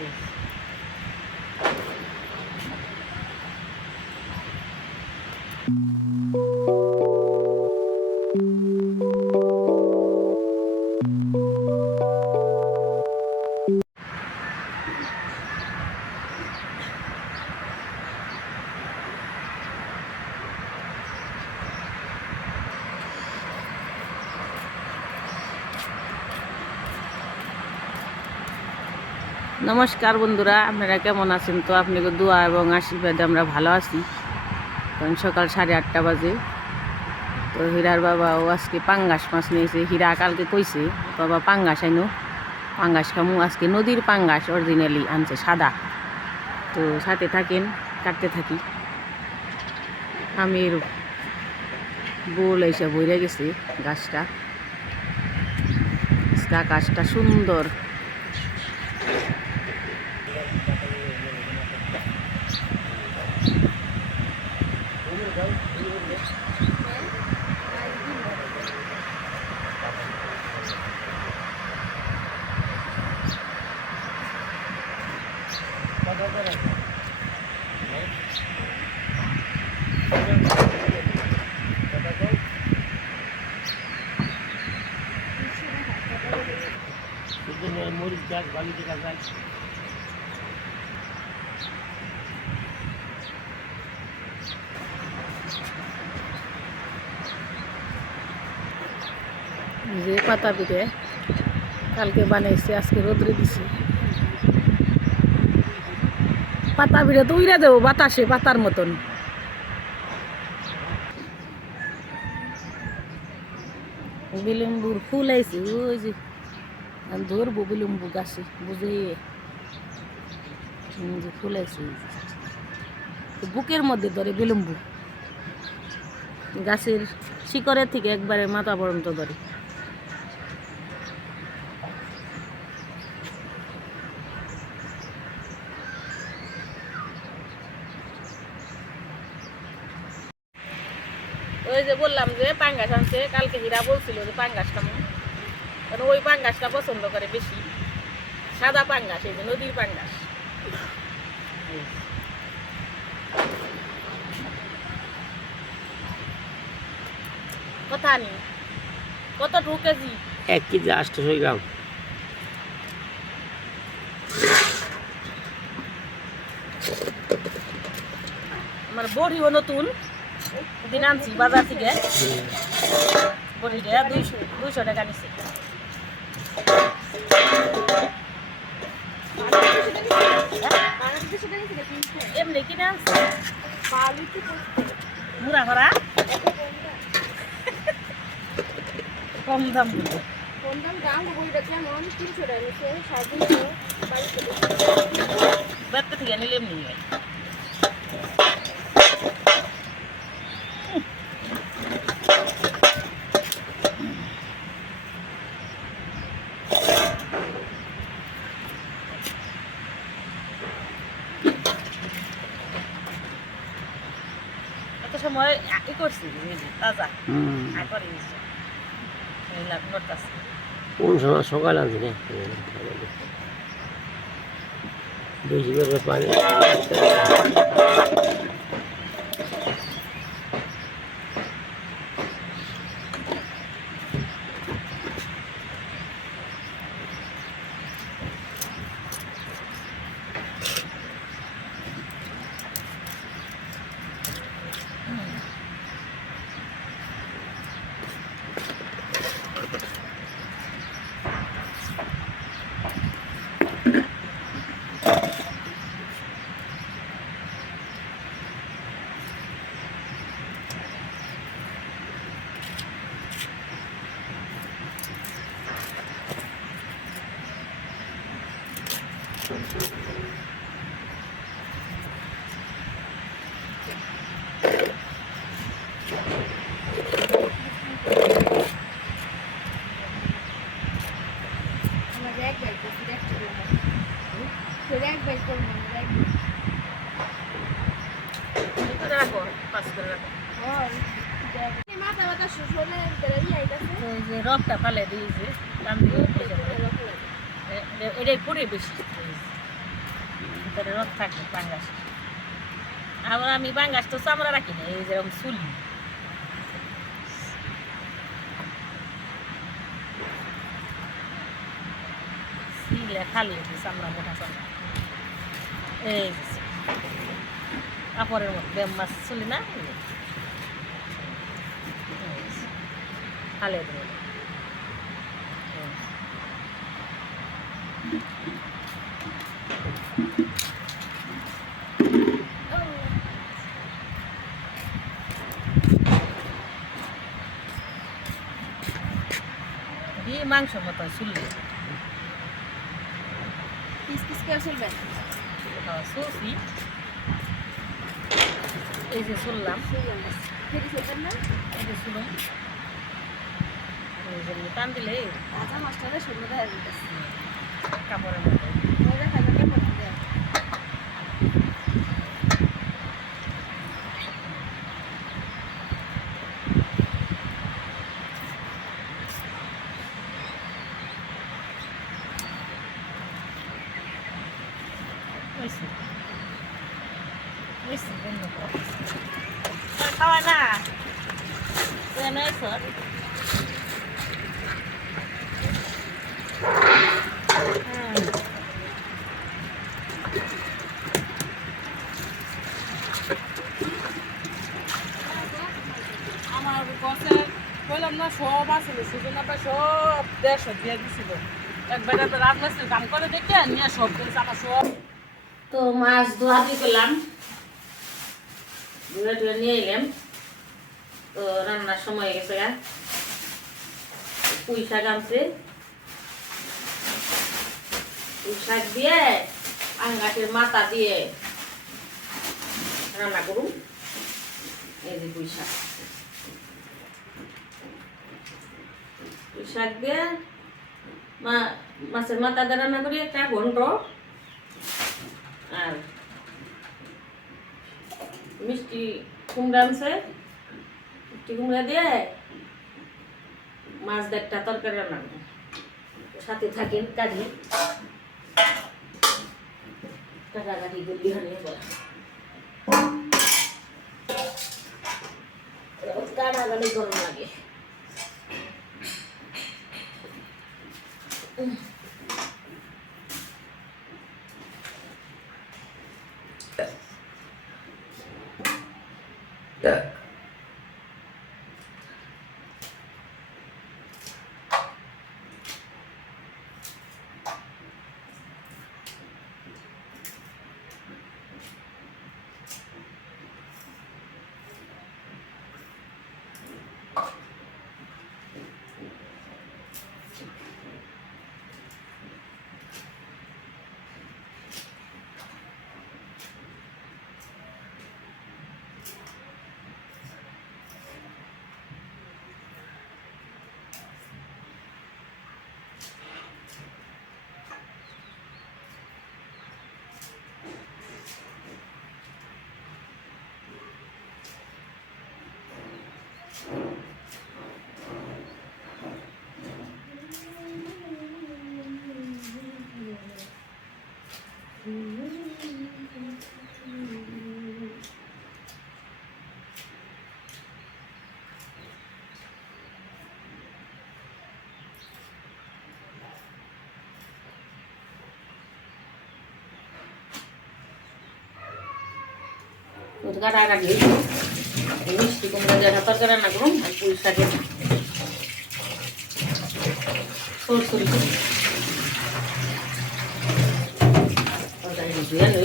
Yes. নমস্কার বন্ধুরা, আপনারা কেমন আছেন? তো আপনাকে দোয়া এবং আশীর্বাদে আমরা ভালো আছি। কারণ সকাল সাড়ে আটটা বাজে। তো হীরার বাবা ও আজকে পাঙ্গাস মাছ নিয়েছে। হীরা কালকে কইছে, বাবা, পাঙ্গাস আইনো। পাঙ্গাস খামু। আজকে নদীর পাঙ্গাস অরিজিনালি আনছে সাদা। তো সাথে থাকেন, কাটতে থাকি। আমির বোল এসে বইরে গেছে গাছটা। আকাশটা সুন্দর। মরিচ গাছ বালিতে গাছ গাছ যে পাতা পিঠে কালকে বানাইছে, আজকে রোদ্রে দিছি। পাতা পিঠে তো উইরা দেবো বাতাসে, পাতার মতন। বিলম্বুর ফুল আইছে, ওই যে ধরবো বিলম্বু গাছে বুঝে ফুল আইছে। বুকের মধ্যে ধরে বিলম্বু। গাছের শিকড়ের থেকে একবারে মাথা পর্যন্ত ধরে। ওই যে বললাম যে পাঙ্গাস আনছে কালকে হীরা বলছিল যে পাঙ্গাস খামো কারণ ওই পাঙ্গাসটা পছন্দ করে বেশি। সাদা পাঙ্গাস এই যে নদীর পাঙ্গাস। কথা নি কত টু কেজি? এক কেজি আটশোশো গ্রাম। আমার বড়িও নতুন। দিন আনছি বাজার থেকে। বড়িটা দুইশো দুইশো টাকা নিচ্ছে এমনি কিনে আনছি। মুড়া ভরা। কম দাম। বলে ব্যবসা থেকে নিলে এমনি হয় এত সময় ই করছি বুঝলি, তাজা আর করে নিচ্ছি লাভ করতেছি কোন সময় সকাল আছে বেশি করে পানি Tchau, tchau. বেশি থাকে পাঙ্গাস। আবার আমি পাঙ্গাস তো চামড়া রাখি না, এই যেরকম চুলি। সিলে খালি চামড়া মোটা চামড়া। এই কাপড়ের ব্যাম মাছ চুলি না। খালি দেবো এই যে। এই মাংস মতো চুলি পিস পিস করে চলবেন সুসি এই যে না? এই যে শুনুন টান দিলে। কাঁচা মাছটা সুন্দর কাপড়ের মতো মজা খাইবে কেমন দেয় হয়েছে হয়েছে বন্ধ কর খাওয়ায় না তুই এনে এসো আমার কাছে বললাম না সব আছে সেজন্য আবার সব দিয়ে করে দেখে নিয়ে সব তো মাছ ধোয়াধি করলাম। ধুয়ে টুয়ে নিয়ে এলাম। তো রান্নার সময় হয়ে গেছে পুঁই শাক আনছে। পুঁই শাক দিয়ে আঙ্গাটের মাথা দিয়ে রান্না করুন এই যে পুঁই শাক পুঁই শাক দিয়ে মা, মাছের মাথা দিয়ে রান্না করি, একটা ঘন্ট। আর মিষ্টি কুমড়া আনছে। মিষ্টি কুমড়া দিয়ে মাছ দেখটা তরকারি রান্না করব। সাথে থাকেন কাজে। কাটাকাটি করলি হানিয়ে বলা কাটাকাটি গরম লাগে। Yeah. কাটাকাটি মিষ্টি কুমড়া দিয়ে তরকারি রান্না করুন আর পুঁই শাকের সরসরি তরকারি ধুয়ে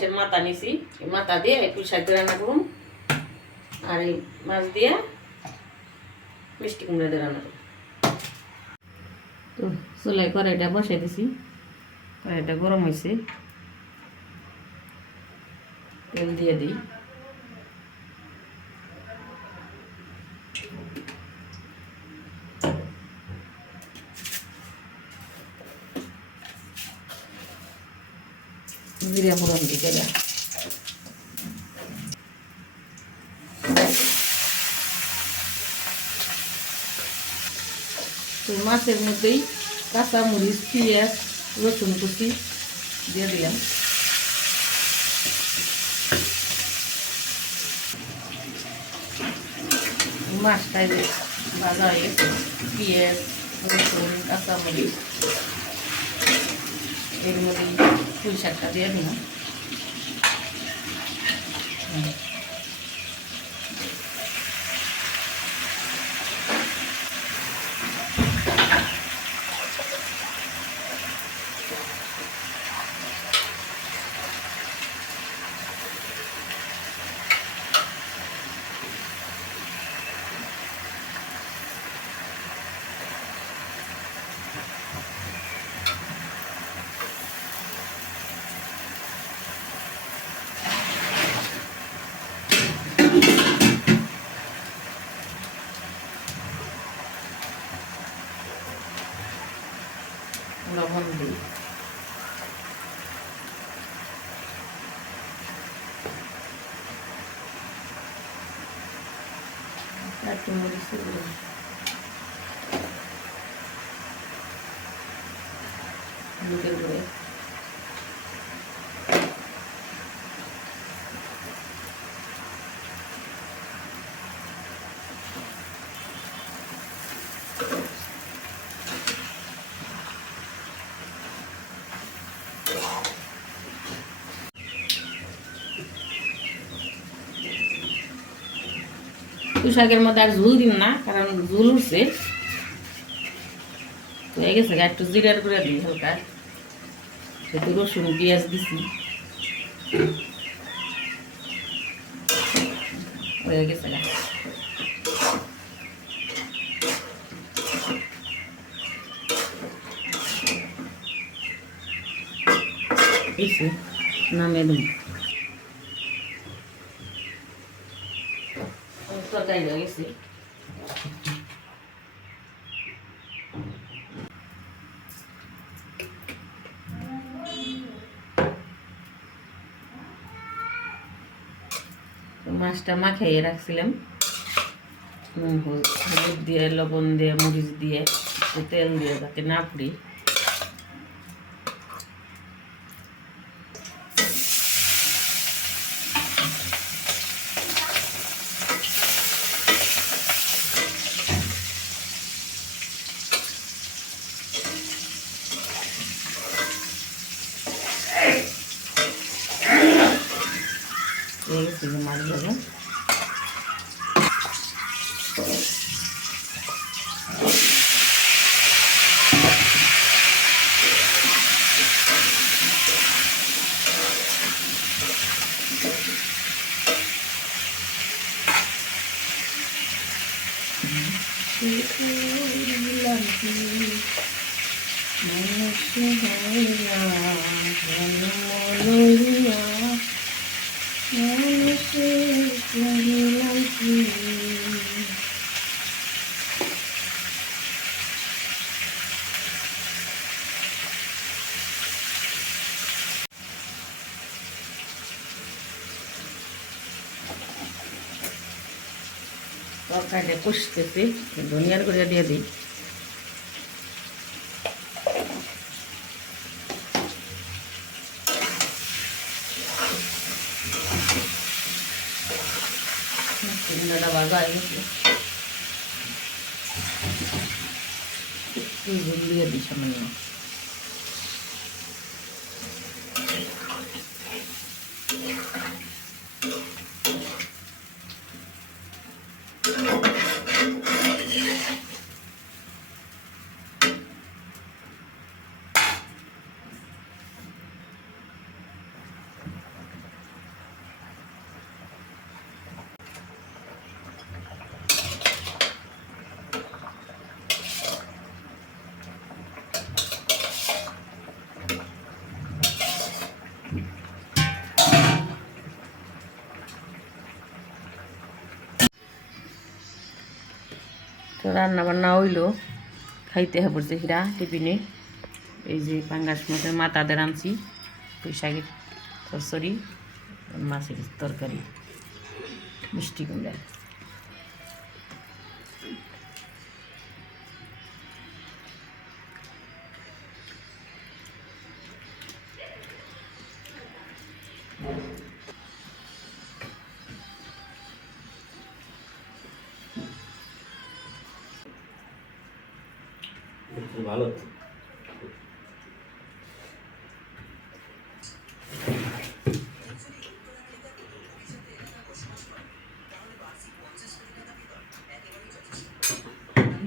হাঁসের মাথা নিছি। মাথা দিয়ে এই পুঁই রান্না করুন আর এই মাছ দিয়ে মিষ্টি কুমড়া দিয়ে রান্না করুন তো চুলাই কড়াইটা বসাই দিছি। কড়াইটা গরম হয়েছে তেল দিয়ে দিই। জিরে দিতে দেয়। তো মাছের মধ্যেই কাঁচা মরিচ, পেঁয়াজ, রসুন কুচি দিয়ে দিলাম। মাছটাই ভাজা হয়ে পেঁয়াজ, রসুন, কাঁচা মরিচ। এর মধ্যে পুঁই শাকটা দিয়ে দিলাম লবণ দিই একটু মরিচ দিলাম হলুদের গুঁড়ো পুঁই শাকের মধ্যে আর ঝুল দিন না, কারণ ঝুল উঠছে। হয়ে গেছে একটু জিরার করে দিই হালকা। একটু রসুন, পেঁয়াজ দিছি। হয়ে গেছে। নামে দিন তরকারি হয়ে গেছে মাছটা মাখাইয়ে রাখছিলাম। হলুদ দিয়ে, লবণ দিয়ে, মরিচ দিয়ে তেল দিয়ে যাতে না পুড়ি। মনুষ্য হইয়া জন্ম লইয়া তরকারিটা কষতেছে ধনিয়ার করে দিয়ে দিই। তো রান্না বান্না হইল। খাইতে হবে যে হিরা টিফিনে। এই যে পাঙ্গাস মাছের মাথাদের আনছি পয়সাগের সরসরি মাছের তরকারি, মিষ্টি কুমড়া।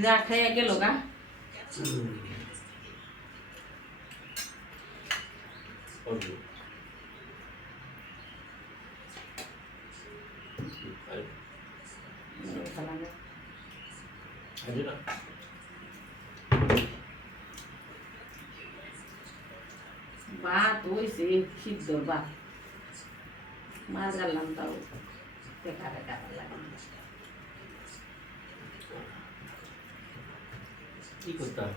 হিরা খাইয়া গেল গা ভাত হয়েছে সিদ্ধ ভাত মাছ গালাম তাও দেখা দেখা লাগে কি করতাম?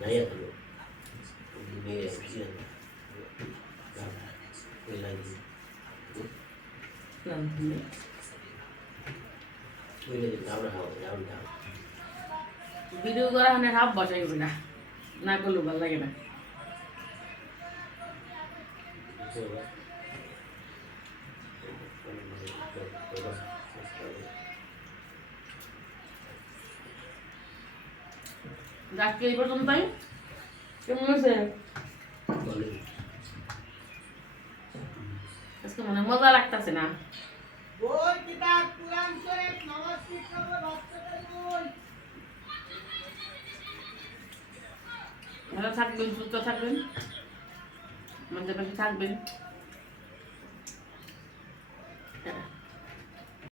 নাই এখন মেয়ে ভিডিও করা মানে হাফ বসাইবে না। না করলেও ভালো লাগে না। আজকে এই পর্যন্তই কেমন আছে আজকে মানে মজা লাগতেছে না? ভালো থাকবেন সুস্থ থাকবেন। আমাদের পাশে থাকবেন।